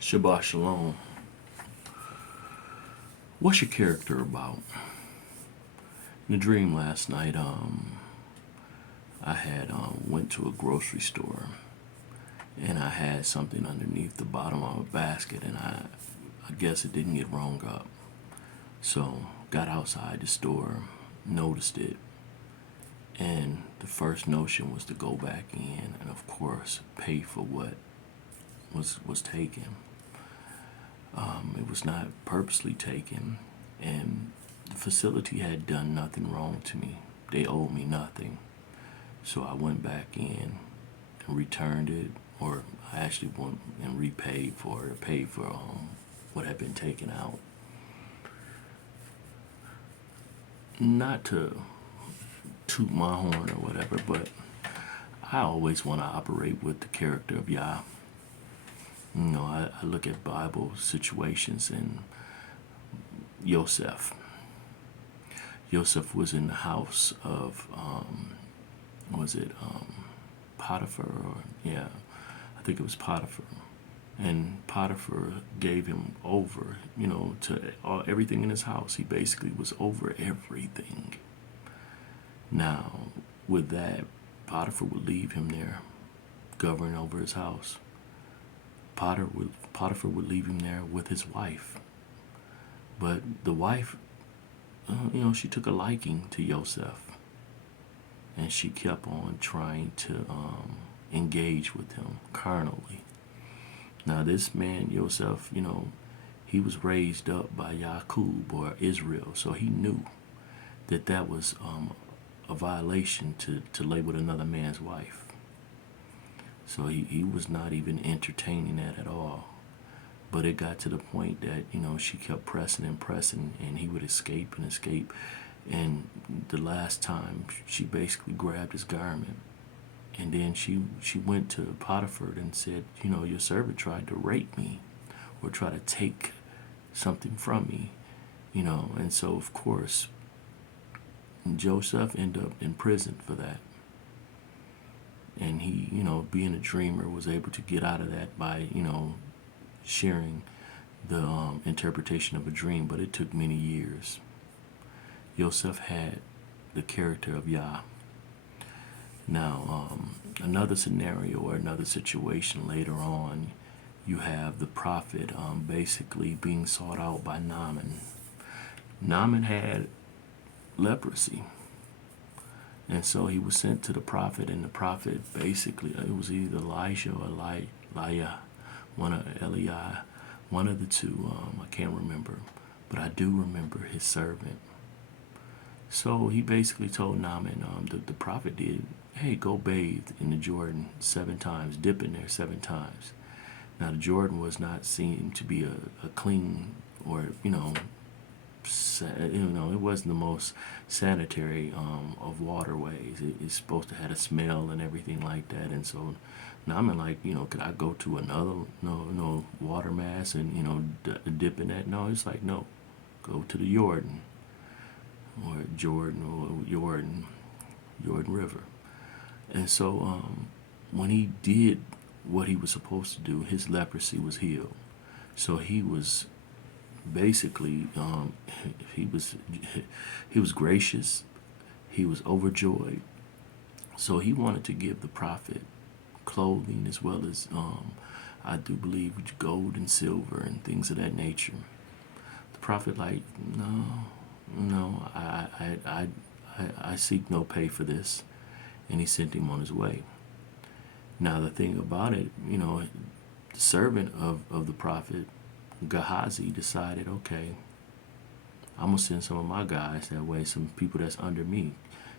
Shabbat Shalom. What's your character about? In a dream last night, I had went to a grocery store and I had something underneath the bottom of a basket, and I guess it didn't get rung up. So got outside the store, noticed it, and the first notion was to go back in and of course pay for what was taken. It was not purposely taken, and the facility had done nothing wrong to me. They owed me nothing. So I went back in and returned it, or I actually went and repaid for it, or paid for what had been taken out. Not to toot my horn or whatever, but I always want to operate with the character of Yah. I look at Bible situations, and Yosef. Yosef was in the house of, was it Potiphar? Or, yeah, I think it was Potiphar. And Potiphar gave him over, to everything in his house. He basically was over everything. Now, with that, Potiphar would leave him there, governing over his house. Potiphar would leave him there with his wife. But the wife, she took a liking to Yosef, and she kept on trying to engage with him carnally. Now, this man, Yosef, he was raised up by Yaqub, or Israel, so he knew that was a violation to lay with another man's wife. So he was not even entertaining that at all. But it got to the point that, she kept pressing and pressing, and he would escape and escape. And the last time, she basically grabbed his garment. And then she went to Potiphar and said, your servant tried to rape me or try to take something from me. And so, of course, Joseph ended up in prison for that. And he, being a dreamer, was able to get out of that by, sharing the interpretation of a dream, but it took many years. Yosef had the character of Yah. Now, another scenario or another situation later on, you have the prophet basically being sought out by Naaman. Naaman had leprosy. And so he was sent to the prophet, and the prophet basically, it was either Elijah or Eliah, one of the two, I can't remember, but I do remember his servant. So he basically told Naaman, the prophet did, hey, go bathe in the Jordan 7 times, dip in there 7 times. Now, the Jordan was not seen to be a clean, or, it wasn't the most sanitary of waterways. It's supposed to have a smell and everything like that. And so Naaman, could I go to another water mass and dip in that? No, it's like, no, go to the Jordan River. And so when he did what he was supposed to do, his leprosy was healed. So he was basically he was gracious, he was overjoyed. So he wanted to give the prophet clothing, as well as I do believe gold and silver and things of that nature. The prophet, no, I seek no pay for this, and he sent him on his way. Now, the thing about it, the servant of the prophet, Gehazi, decided, okay, I'm going to send some of my guys that way, some people that's under me.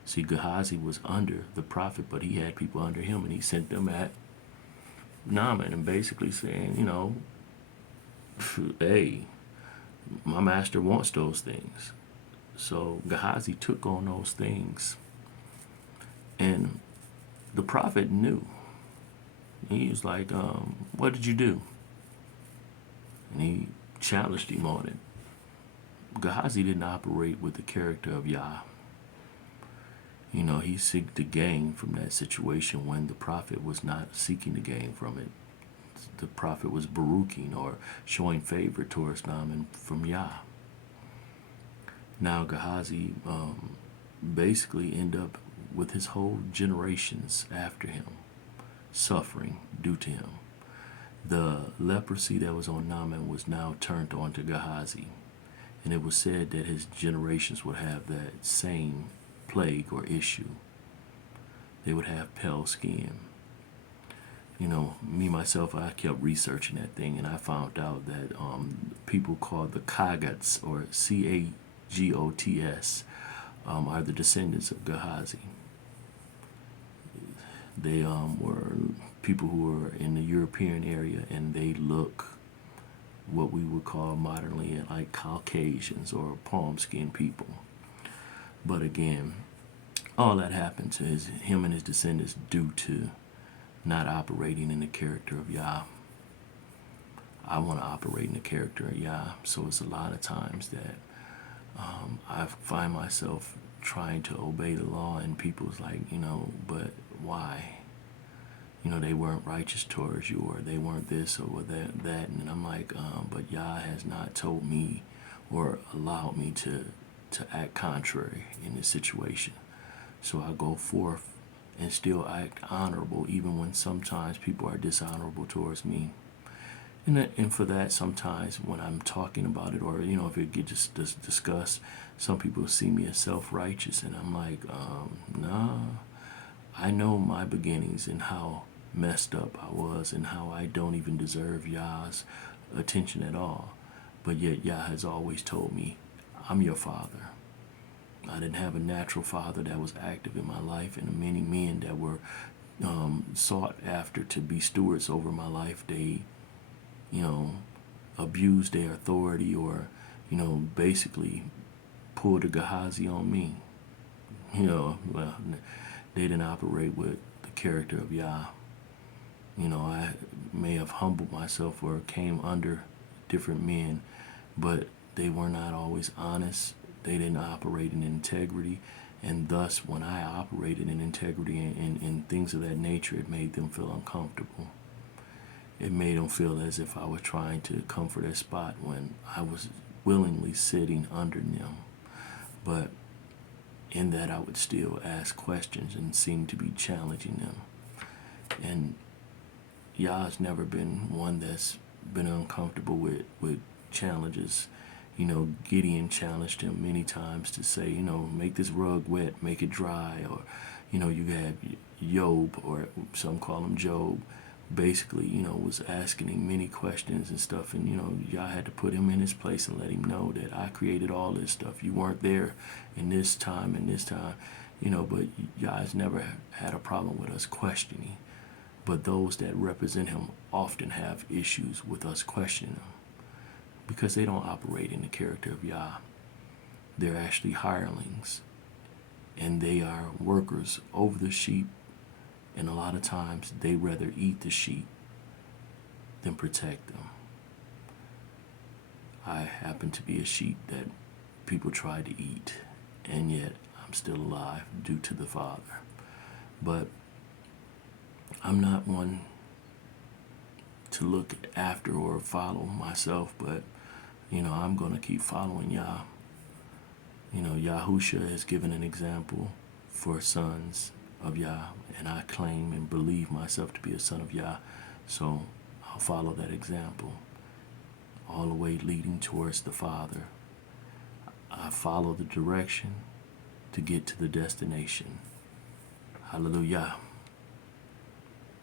See, Gehazi was under the prophet, but he had people under him, and he sent them at Naaman, and basically saying, hey, my master wants those things. So Gehazi took on those things, and the prophet knew. He was like, what did you do? And he challenged him on it. Gehazi didn't operate with the character of Yah. He seeked to gain from that situation when the prophet was not seeking to gain from it. the prophet was baruching or showing favor towards Naaman from Yah. Now Gehazi basically ended up with his whole generations after him suffering due to him. The leprosy that was on Naaman was now turned onto Gehazi, and it was said that his generations would have that same plague or issue. They would have pale skin. Me myself, I kept researching that thing, and I found out that people called the Cagots, or Cagots, are the descendants of Gehazi. They were people who were in the European area, and they look what we would call modernly like Caucasians or palm skin people. But again, all that happened to him and his descendants due to not operating in the character of Yah. I want to operate in the character of Yah, so it's a lot of times that I find myself trying to obey the law, and people's like, but why? They weren't righteous towards you, or they weren't this or that, and I'm like, but Yah has not told me or allowed me to act contrary in this situation. So I go forth and still act honorable, even when sometimes people are dishonorable towards me. And for that, sometimes when I'm talking about it, or if it gets discussed, some people see me as self-righteous, and I'm like, nah. I know my beginnings and how messed up I was, and how I don't even deserve Yah's attention at all. But yet Yah has always told me, I'm your father. I didn't have a natural father that was active in my life, and the many men that were sought after to be stewards over my life, they abused their authority, or basically pulled a Gehazi on me. Well, they didn't operate with the character of Yah. I may have humbled myself or came under different men, but they were not always honest. They didn't operate in integrity, and thus when I operated in integrity and things of that nature, it made them feel uncomfortable. It made them feel as if I was trying to come for their spot when I was willingly sitting under them. But in that, I would still ask questions and seem to be challenging them. And Yah's never been one that's been uncomfortable with challenges. Gideon challenged him many times to say, make this rug wet, make it dry. Or, you have Job, or some call him Job, basically, was asking him many questions and stuff. And, Yah had to put him in his place and let him know that I created all this stuff. You weren't there in this time and this time, but Yah has never had a problem with us questioning. But those that represent him often have issues with us questioning him, because they don't operate in the character of Yah. They're actually hirelings, and they are workers over the sheep, and a lot of times they rather eat the sheep than protect them. I happen to be a sheep that people try to eat, and yet I'm still alive due to the Father. But I'm not one to look after or follow myself, but I'm going to keep following Yah. Yahusha has given an example for sons of Yah, and I claim and believe myself to be a son of Yah, so I'll follow that example, all the way leading towards the Father. I follow the direction to get to the destination. Hallelujah.